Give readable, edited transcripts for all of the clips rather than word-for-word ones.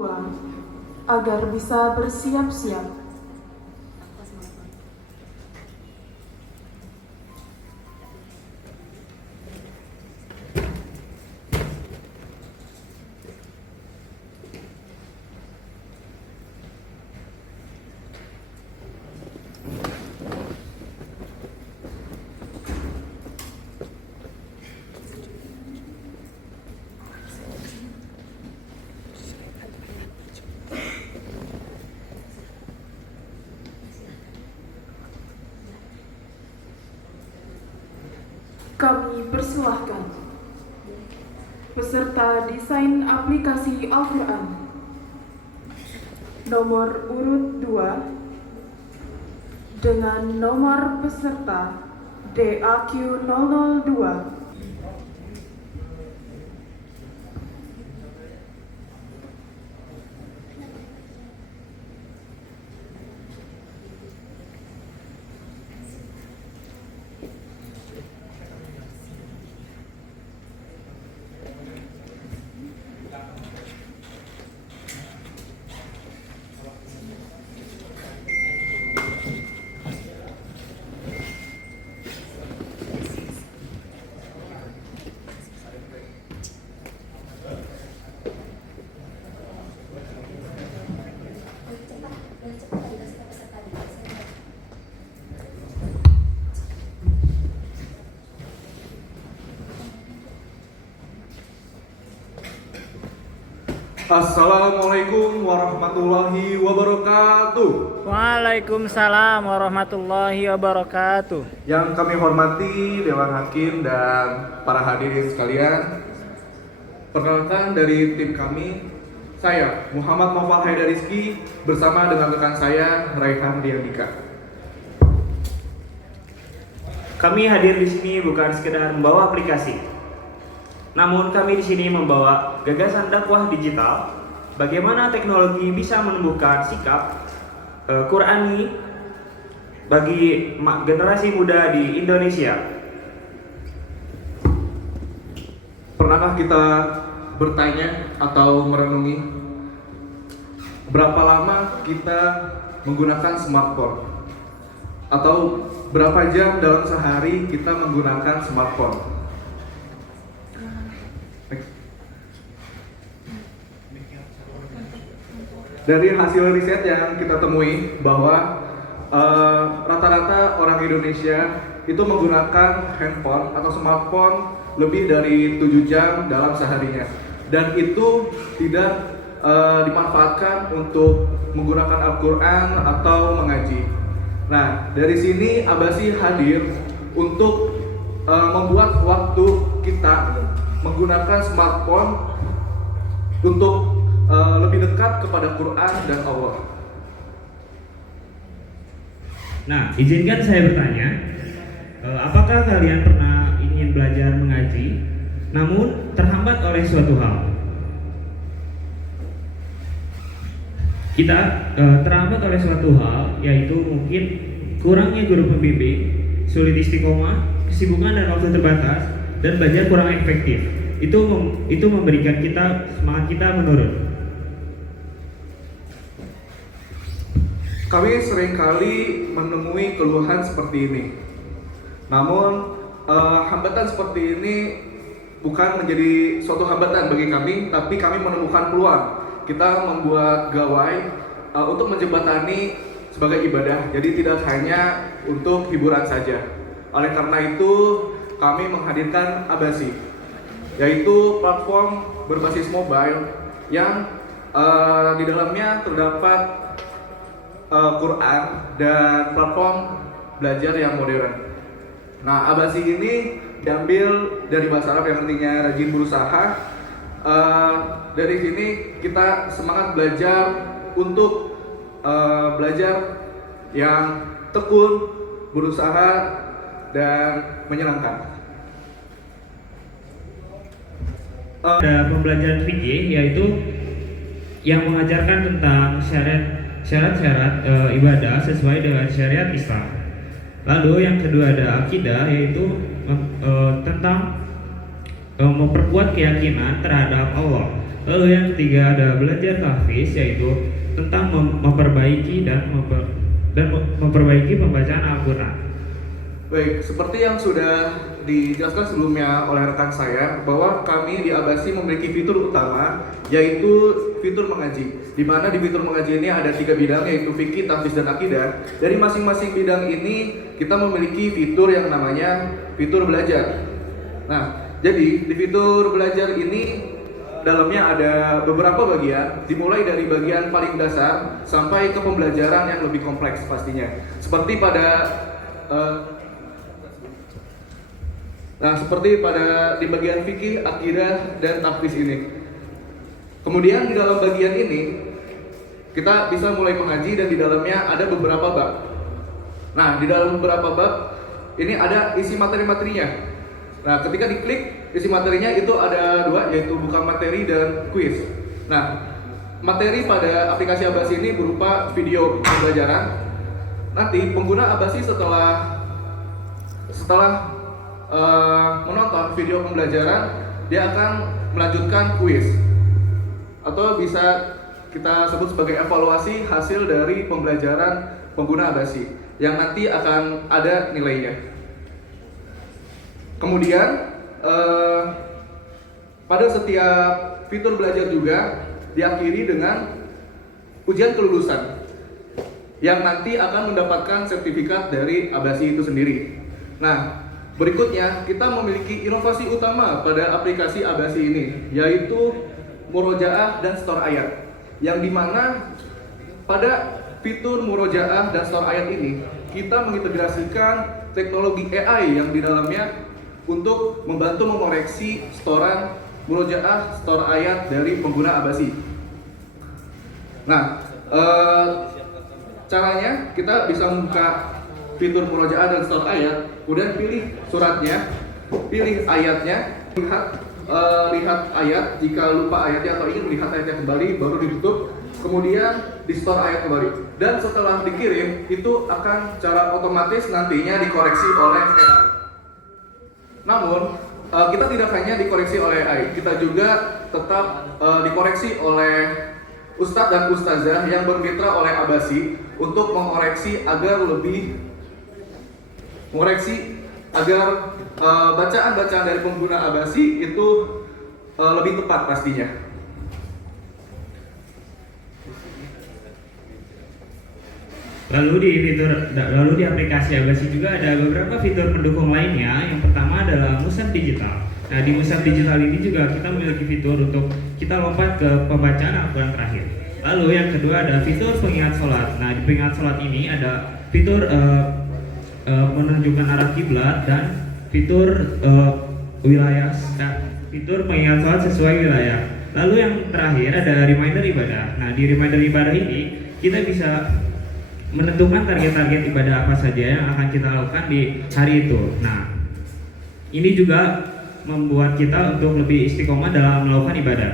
agar bisa bersiap-siap. Kami persilahkan peserta desain aplikasi Al-Quran nomor urut 2 dengan nomor peserta DAQ002. Assalamualaikum warahmatullahi wabarakatuh. Waalaikumsalam warahmatullahi wabarakatuh. Yang kami hormati Dewan Hakim dan para hadirin sekalian, perkenalkan dari tim kami, saya Muhammad Noval Haidar Rizky bersama dengan rekan saya Raihan Diandika. Kami hadir di sini bukan sekedar membawa aplikasi, namun kami di sini membawa gagasan dakwah digital, bagaimana teknologi bisa menumbuhkan sikap Qurani bagi generasi muda di Indonesia. Pernahkah kita bertanya atau merenungi berapa lama kita menggunakan smartphone? Atau berapa jam dalam sehari kita menggunakan smartphone? Dari hasil riset yang kita temui bahwa rata-rata orang Indonesia itu menggunakan handphone atau smartphone lebih dari 7 jam dalam seharinya, dan itu tidak dimanfaatkan untuk menggunakan Al-Quran atau mengaji. Nah, dari sini Abasi hadir untuk membuat waktu kita menggunakan smartphone untuk lebih dekat kepada Quran dan Allah. Nah, izinkan saya bertanya, apakah kalian pernah ingin belajar mengaji, namun terhambat oleh suatu hal? Kita terhambat oleh suatu hal, yaitu mungkin kurangnya guru pembimbing, sulit istiqomah, kesibukan dan waktu terbatas, dan belajar kurang efektif. Itu memberikan kita semangat kita menurun. Kami seringkali menemui keluhan seperti ini. Namun hambatan seperti ini bukan menjadi suatu hambatan bagi kami, tapi kami menemukan peluang. Kita membuat gawai untuk menjembatani sebagai ibadah, jadi tidak hanya untuk hiburan saja. Oleh karena itu, kami menghadirkan Abasi, yaitu platform berbasis mobile yang di dalamnya terdapat Quran dan platform belajar yang modern. Nah, Abasi ini diambil dari bahasa Arab yang artinya rajin berusaha. Dari sini kita semangat belajar untuk belajar yang tekun, berusaha, dan menyenangkan. Ada pembelajaran fikih, yaitu yang mengajarkan tentang syarat-syarat ibadah sesuai dengan syariat Islam. Lalu yang kedua ada akidah, yaitu tentang memperkuat keyakinan terhadap Allah. Lalu yang ketiga ada belajar tahfiz, yaitu tentang memperbaiki dan memperbaiki pembacaan Al-Quran. Baik, seperti yang sudah dijelaskan sebelumnya oleh rekan saya, bahwa kami di Abasi memiliki fitur utama, yaitu fitur mengaji. Di mana di fitur mengaji ini ada 3 bidang, yaitu fikih, tahfiz, dan akidah. Dari masing-masing bidang ini kita memiliki fitur yang namanya fitur belajar. Nah, jadi di fitur belajar ini dalamnya ada beberapa bagian, dimulai dari bagian paling dasar sampai ke pembelajaran yang lebih kompleks pastinya. Seperti pada di bagian fikih, akidah, dan tahfiz ini. Kemudian di dalam bagian ini kita bisa mulai mengaji dan di dalamnya ada beberapa bab. Nah, di dalam beberapa bab ini ada isi materi-materinya. Nah, ketika diklik isi materinya itu ada 2, yaitu buka materi dan kuis. Nah, materi pada aplikasi Abasi ini berupa video pembelajaran. Nanti pengguna Abasi setelah menonton video pembelajaran, dia akan melanjutkan kuis, atau bisa kita sebut sebagai evaluasi hasil dari pembelajaran pengguna Abasi yang nanti akan ada nilainya. Kemudian pada setiap fitur belajar juga diakhiri dengan ujian kelulusan yang nanti akan mendapatkan sertifikat dari Abasi itu sendiri. Nah, berikutnya kita memiliki inovasi utama pada aplikasi Abasi ini, yaitu Murojaah dan Store Ayat, yang dimana pada fitur Murojaah dan Store Ayat ini kita mengintegrasikan teknologi AI yang di dalamnya untuk membantu mengoreksi storan Murojaah, Store Ayat dari pengguna Abasi. Nah, caranya kita bisa membuka fitur Murojaah dan Store Ayat, kemudian pilih suratnya, pilih ayatnya, lihat ayat. Jika lupa ayatnya atau ingin melihat ayatnya kembali, baru ditutup, kemudian di store ayat kembali. Dan setelah dikirim, itu akan secara otomatis nantinya dikoreksi oleh AI. Namun, kita tidak hanya dikoreksi oleh AI, kita juga tetap dikoreksi oleh ustadz dan ustazah yang bermitra oleh Abasi untuk mengoreksi agar bacaan-bacaan dari pengguna Abasi itu lebih tepat pastinya. Lalu di aplikasi Abasi juga ada beberapa fitur pendukung lainnya. Yang pertama adalah Mushaf Digital. Nah, di Mushaf Digital ini juga kita memiliki fitur untuk kita lompat ke pembacaan Al-Quran terakhir. Lalu yang kedua ada fitur pengingat sholat. Nah, di pengingat sholat ini ada fitur menunjukkan arah kiblat dan fitur wilayah, fitur pengingat sholat sesuai wilayah. Lalu yang terakhir ada reminder ibadah. Nah, di reminder ibadah ini kita bisa menentukan target-target ibadah apa saja yang akan kita lakukan di hari itu. Nah, ini juga membuat kita untuk lebih istiqomah dalam melakukan ibadah.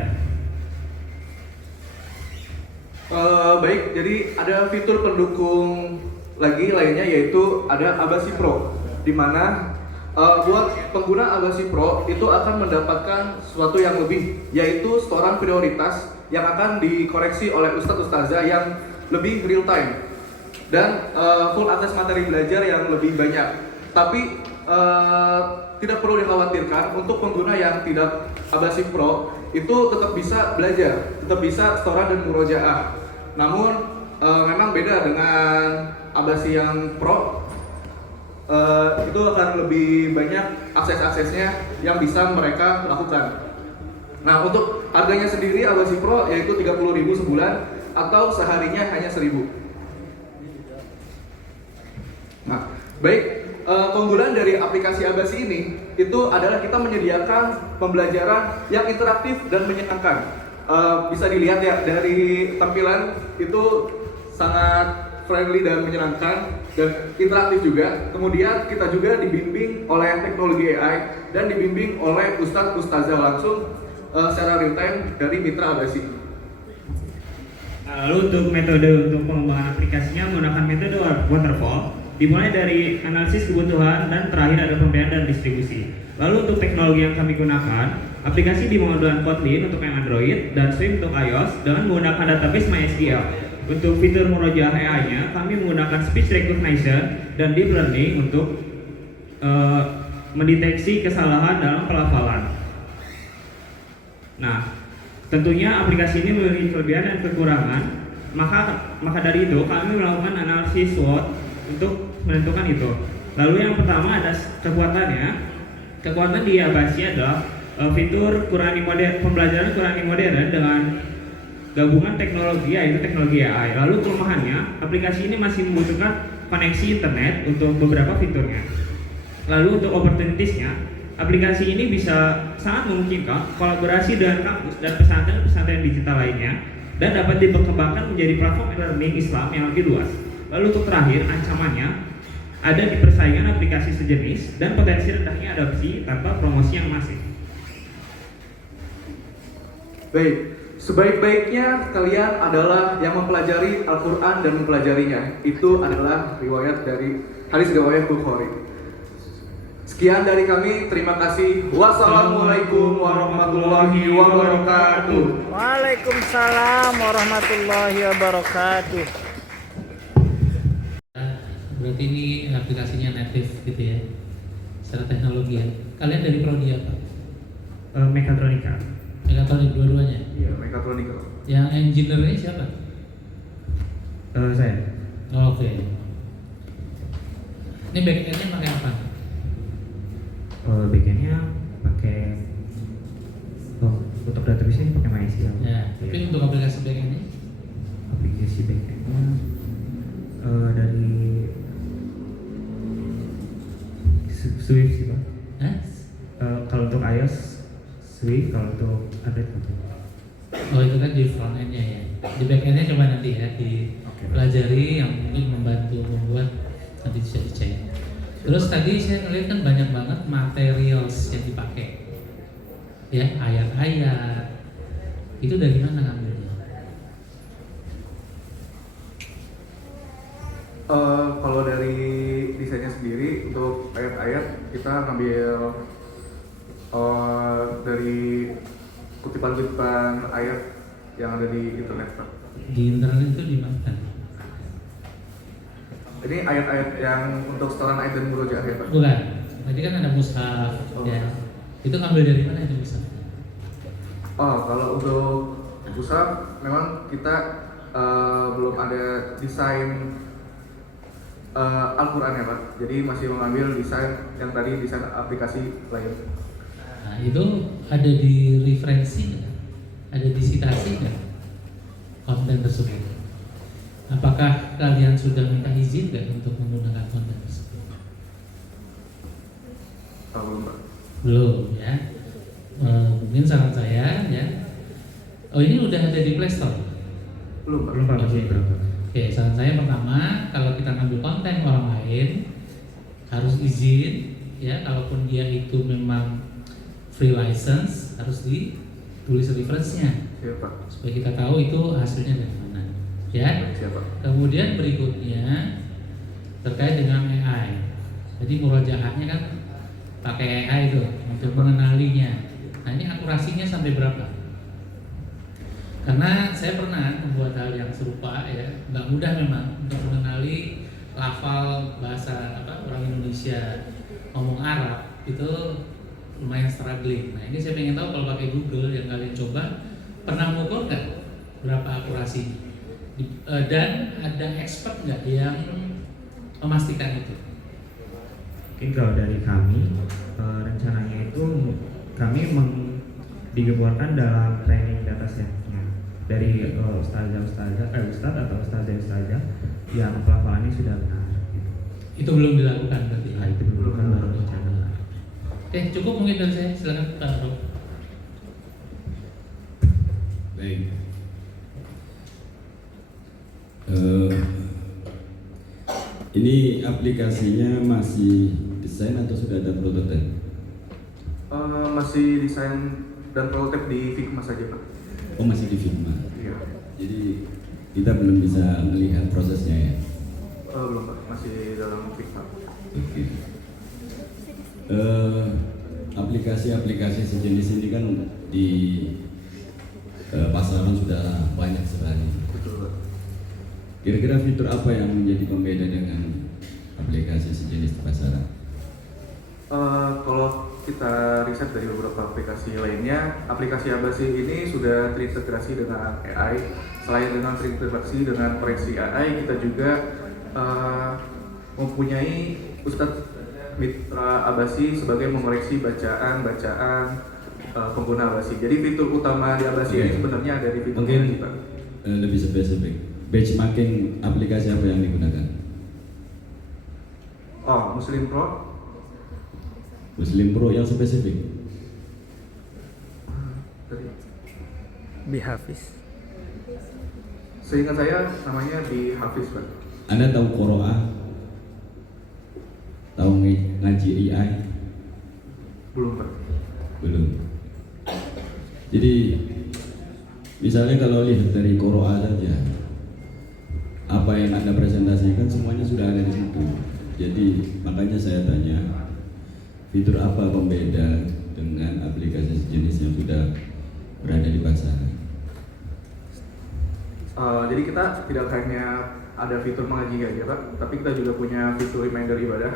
Baik, jadi ada fitur pendukung lagi lainnya, yaitu ada Abasi Pro, di mana buat pengguna Abasi Pro itu akan mendapatkan sesuatu yang lebih, yaitu storan prioritas yang akan dikoreksi oleh ustadz ustazah yang lebih real time dan full akses materi belajar yang lebih banyak. Tapi tidak perlu dikhawatirkan, untuk pengguna yang tidak Abasi Pro itu tetap bisa belajar, tetap bisa storan dan murojaah. Namun memang beda dengan Abasi yang Pro, itu akan lebih banyak akses-aksesnya yang bisa mereka lakukan. Nah, untuk harganya sendiri Abasi Pro yaitu 30.000 sebulan atau seharinya hanya 1.000. Nah, baik, keunggulan dari aplikasi Abasi ini itu adalah kita menyediakan pembelajaran yang interaktif dan menyenangkan. Bisa dilihat ya dari tampilan itu sangat friendly dan menyenangkan dan interaktif juga. Kemudian kita juga dibimbing oleh teknologi AI dan dibimbing oleh ustadz ustazah langsung secara real time dari mitra Abasi. Lalu untuk metode untuk pengembangan aplikasinya menggunakan metode waterfall, dimulai dari analisis kebutuhan dan terakhir ada pemberian dan distribusi. Lalu untuk teknologi yang kami gunakan Aplikasi dimodulkan Kotlin untuk yang Android dan Swift untuk iOS dengan menggunakan database MySQL. Untuk fitur murojaah AI-nya, kami menggunakan speech recognition dan deep learning untuk mendeteksi kesalahan dalam pelafalan. Nah, tentunya aplikasi ini memiliki kelebihan dan kekurangan. Maka dari itu kami melakukan analisis SWOT untuk menentukan itu. Lalu yang pertama ada kekuatannya. Kekuatan di Abasi adalah fitur pembelajaran Qurani modern dengan gabungan teknologi, yaitu teknologi AI. Lalu kelemahannya, aplikasi ini masih membutuhkan koneksi internet untuk beberapa fiturnya. Lalu untuk opportunities-nya, aplikasi ini bisa sangat memungkinkan kolaborasi dengan kampus dan pesantren-pesantren digital lainnya dan dapat dikembangkan menjadi platform learning Islam yang lebih luas. Lalu untuk terakhir, ancamannya ada di persaingan aplikasi sejenis dan potensi rendahnya adopsi tanpa promosi yang masif. Baik, sebaik-baiknya kalian adalah yang mempelajari Al-Quran dan mempelajarinya. Itu adalah hadis riwayat Bukhari. Sekian dari kami, terima kasih. Wassalamualaikum warahmatullahi wabarakatuh. Waalaikumsalam warahmatullahi wabarakatuh. Berarti ini aplikasinya native gitu ya, secara teknologi ya. Kalian dari prodi apa? Mekatronika. Mekatronik dua-duanya. Iya, mekatronika. Yang engineer-nya siapa? Saya. Oke. Ini back-end-nya pakai apa? Backend-nya pakai untuk database ini pakai MySQL. Ya, tapi untuk aplikasi back-end-nya? Aplikasi backend-nya dari Swift sih Pak. Hah? Kalau untuk iOS Swift, kalau untuk Android itu. Oh itu kan di front-end-nya ya. Di back-end-nya coba nanti ya dipelajari yang mungkin membantu membuat nanti bisa dicek. Terus tadi saya ngeliat kan banyak banget materials yang dipakai. Ya, ayat-ayat. Itu dari mana ngambilnya? Kalau dari desainnya sendiri untuk ayat-ayat kita ngambil dari kutipan-kutipan ayat yang ada di internet, Pak. Di internet itu di mana? Ini ayat-ayat yang untuk setoran ayat dan murojaah ya, Pak? Bukan. Tadi kan ada mushaf ya. Itu ngambil dari mana itu mushaf? Oh, kalau untuk mushaf memang kita belum ada desain Al-Quran ya, Pak. Jadi masih mengambil desain yang tadi desain aplikasi lain. Nah, itu ada di referensi nggak? Ada di citasi nggak konten tersebut? Apakah kalian sudah minta izin nggak untuk menggunakan konten tersebut? Belum, Pak. Belum ya. Mungkin saran saya ya. Oh ini udah ada di Play Store? Belum, Pak. Belum Pak, masih berapa? Oke, saran saya pertama, kalau kita ngambil konten orang lain harus izin ya. Kalaupun dia itu memang free license harus ditulis reference-nya Siapa? supaya kita tahu itu hasilnya dari mana ya. Siapa? Kemudian berikutnya terkait dengan AI. Jadi murojaahnya kan pakai AI itu untuk mengenalinya. Nah ini akurasinya sampai berapa? Karena saya pernah membuat hal yang serupa ya, nggak mudah memang untuk mengenali lafal bahasa orang Indonesia ngomong Arab itu lumayan struggling. Nah ini saya pengen tahu kalau pakai Google yang kalian coba pernah mengukur nggak berapa akurasi dan ada expert nggak yang memastikan itu? Mungkin kalau dari kami rencananya itu kami digemborkan dalam training datasetnya dari ustadz atau ustazah yang pelafalannya sudah benar. Itu belum dilakukan berarti? Nah, itu belum kan baru rencana. Oke, cukup mungkin dari saya. Silakan Pak Rob. Baik. Ini aplikasinya masih desain atau sudah ada prototipe? Masih desain dan prototipe di Figma saja, Pak. Oh, masih di Figma. Iya. Jadi kita belum bisa melihat prosesnya ya. Belum, Pak. Masih dalam Figma. Oke. aplikasi-aplikasi sejenis ini kan di pasaran sudah banyak sekali. Betul. Kira-kira fitur apa yang menjadi pembeda dengan aplikasi sejenis di pasaran? Kalau kita riset dari beberapa aplikasi lainnya, aplikasi Abasi ini sudah terintegrasi dengan AI. Selain dengan terintegrasi dengan koreksi AI, kita juga mempunyai Ustadz Mitra Abasi sebagai mengoreksi bacaan-bacaan pengguna Abasi. Jadi fitur utama di Abasi ini sebenarnya ada di fitur mungkin ini, Pak. lebih spesifik. Benchmarking aplikasi apa yang digunakan? Oh, Muslim Pro. Muslim Pro yang spesifik. Bihafiz. Seingat saya namanya di Hafiz, Pak. Anda tahu Qoro'a? Tahu ngaji AI? Belum, Pak. Belum. Jadi misalnya kalau lihat dari Qoro'a saja, apa yang Anda presentasikan semuanya sudah ada di situ. Jadi makanya saya tanya, fitur apa pembeda dengan aplikasi sejenis yang sudah berada di pasaran? Jadi kita tidak hanya ada fitur mengaji aja, Pak, tapi kita juga punya fitur reminder ibadah.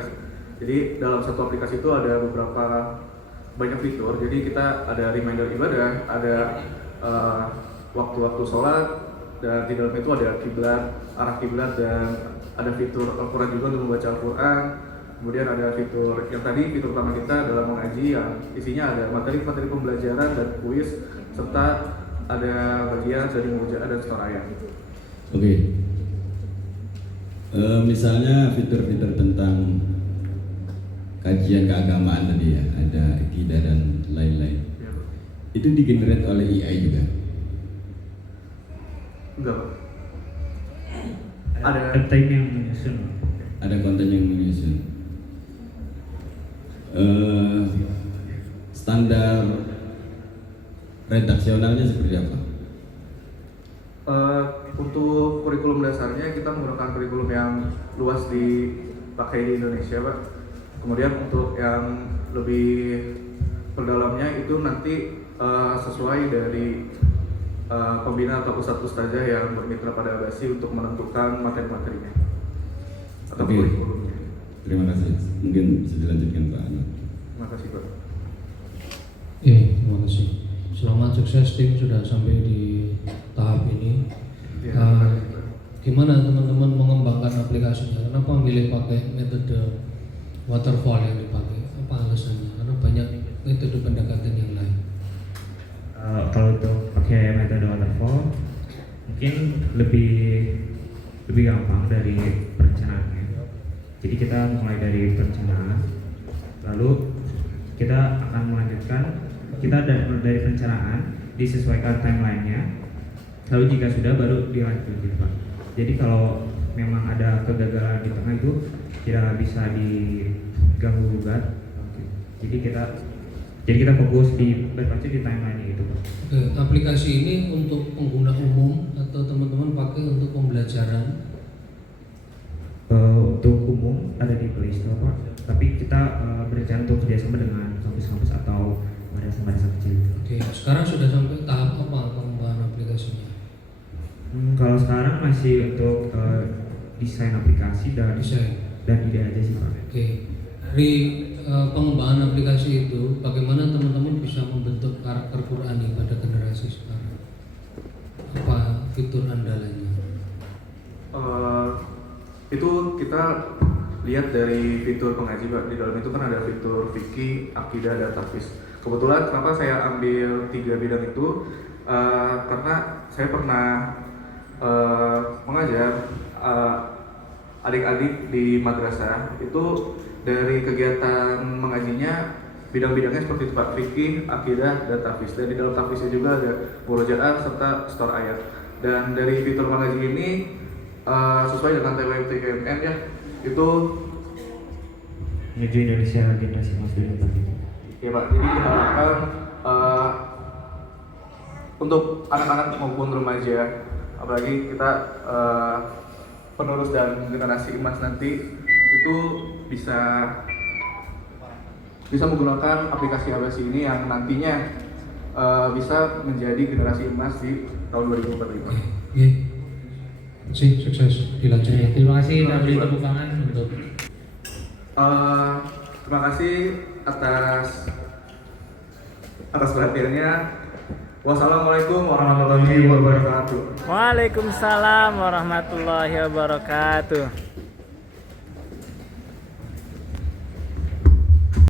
Jadi dalam satu aplikasi itu ada beberapa banyak fitur. Jadi kita ada reminder ibadah, ada waktu-waktu sholat, dan di dalam itu ada kiblat, arah kiblat, dan ada fitur Al-Quran juga untuk membaca Al-Quran. Kemudian ada fitur yang tadi, fitur utama kita adalah mengaji yang isinya ada materi-materi pembelajaran dan kuis, serta ada bagian dari mujaah dan setor ayat. Oke. Misalnya fitur-fitur tentang kajian keagamaan tadi ya, ada akidah dan lain-lain. Ya, Pak. Itu digenerate oleh AI juga? Enggak, Pak. Ada Konten yang menyusun. Ada konten yang menyusun. Standar redaksionalnya seperti apa? Untuk kurikulum dasarnya kita menggunakan kurikulum yang luas dipakai di Indonesia, Pak. Kemudian untuk yang lebih perdalamnya itu nanti sesuai dari pembina atau ustadz-ustazah yang bermitra pada Abasi untuk menentukan materi-materinya atau Oke. kurikulumnya. Terima kasih. Mungkin bisa dilanjutkan Pak Ahmad. Terima kasih, Pak. Terima kasih. Selamat sukses tim sudah sampai di tahap ini. Ya, terima kasih, Pak. Gimana teman-teman mengembangkan aplikasinya? Kenapa milih pakai metode waterfall yang dipakai? Apa alasannya? Karena banyak metode pendekatan yang lain. Kalau untuk pakai metode waterfall mungkin lebih gampang dari perencanaannya. Jadi kita mulai dari perencanaan, lalu kita akan melanjutkan, kita dari perencanaan disesuaikan timelinenya, lalu jika sudah baru dilanjut gitu, Pak. Jadi kalau memang ada kegagalan di tengah itu tidak bisa diganggu gugat. Jadi kita fokus berpacu di timeline itu, Pak. Oke, aplikasi ini untuk pengguna umum atau teman-teman pakai untuk pembelajaran? Untuk umum ada di Play Store, Pak. Tapi kita berencana untuk kerjasama dengan kampus-kampus atau madrasah-madrasah kecil. Oke, sekarang sudah sampai tahap apa pengembangan aplikasinya? Kalau sekarang masih untuk desain aplikasi dan Desain. ide aja sih, Pak. Oke, dari pengembangan aplikasi itu, bagaimana teman-teman bisa membentuk karakter Qur'ani pada generasi sekarang? Apa fitur andalannya? Itu kita lihat dari fitur pengaji, Pak. Di dalam itu kan ada fitur fikih, akidah, dan tahfiz. Kebetulan kenapa saya ambil 3 bidang itu? Karena saya pernah mengajar adik-adik di madrasah. Itu dari kegiatan mengajinya bidang-bidangnya seperti itu, Pak. Fikih, akidah, dan tahfiz. Dan di dalam tahfiznya juga ada murojaah serta setor ayat. Dan dari fitur mengaji ini sesuai dengan TWMN ya, itu Menuju Indonesia Generasi Emas 2045. ya, Pak. Jadi kita harapkan untuk anak-anak maupun remaja, apalagi kita penerus dan generasi emas nanti itu bisa bisa menggunakan aplikasi Habasi ini yang nantinya bisa menjadi generasi emas di tahun 2045. Oke. Sukses dilanjutkan. Terima kasih dan beri tepuk tangan untuk Terima kasih atas perhatiannya. Wassalamualaikum warahmatullahi wabarakatuh. Waalaikumsalam warahmatullahi wabarakatuh.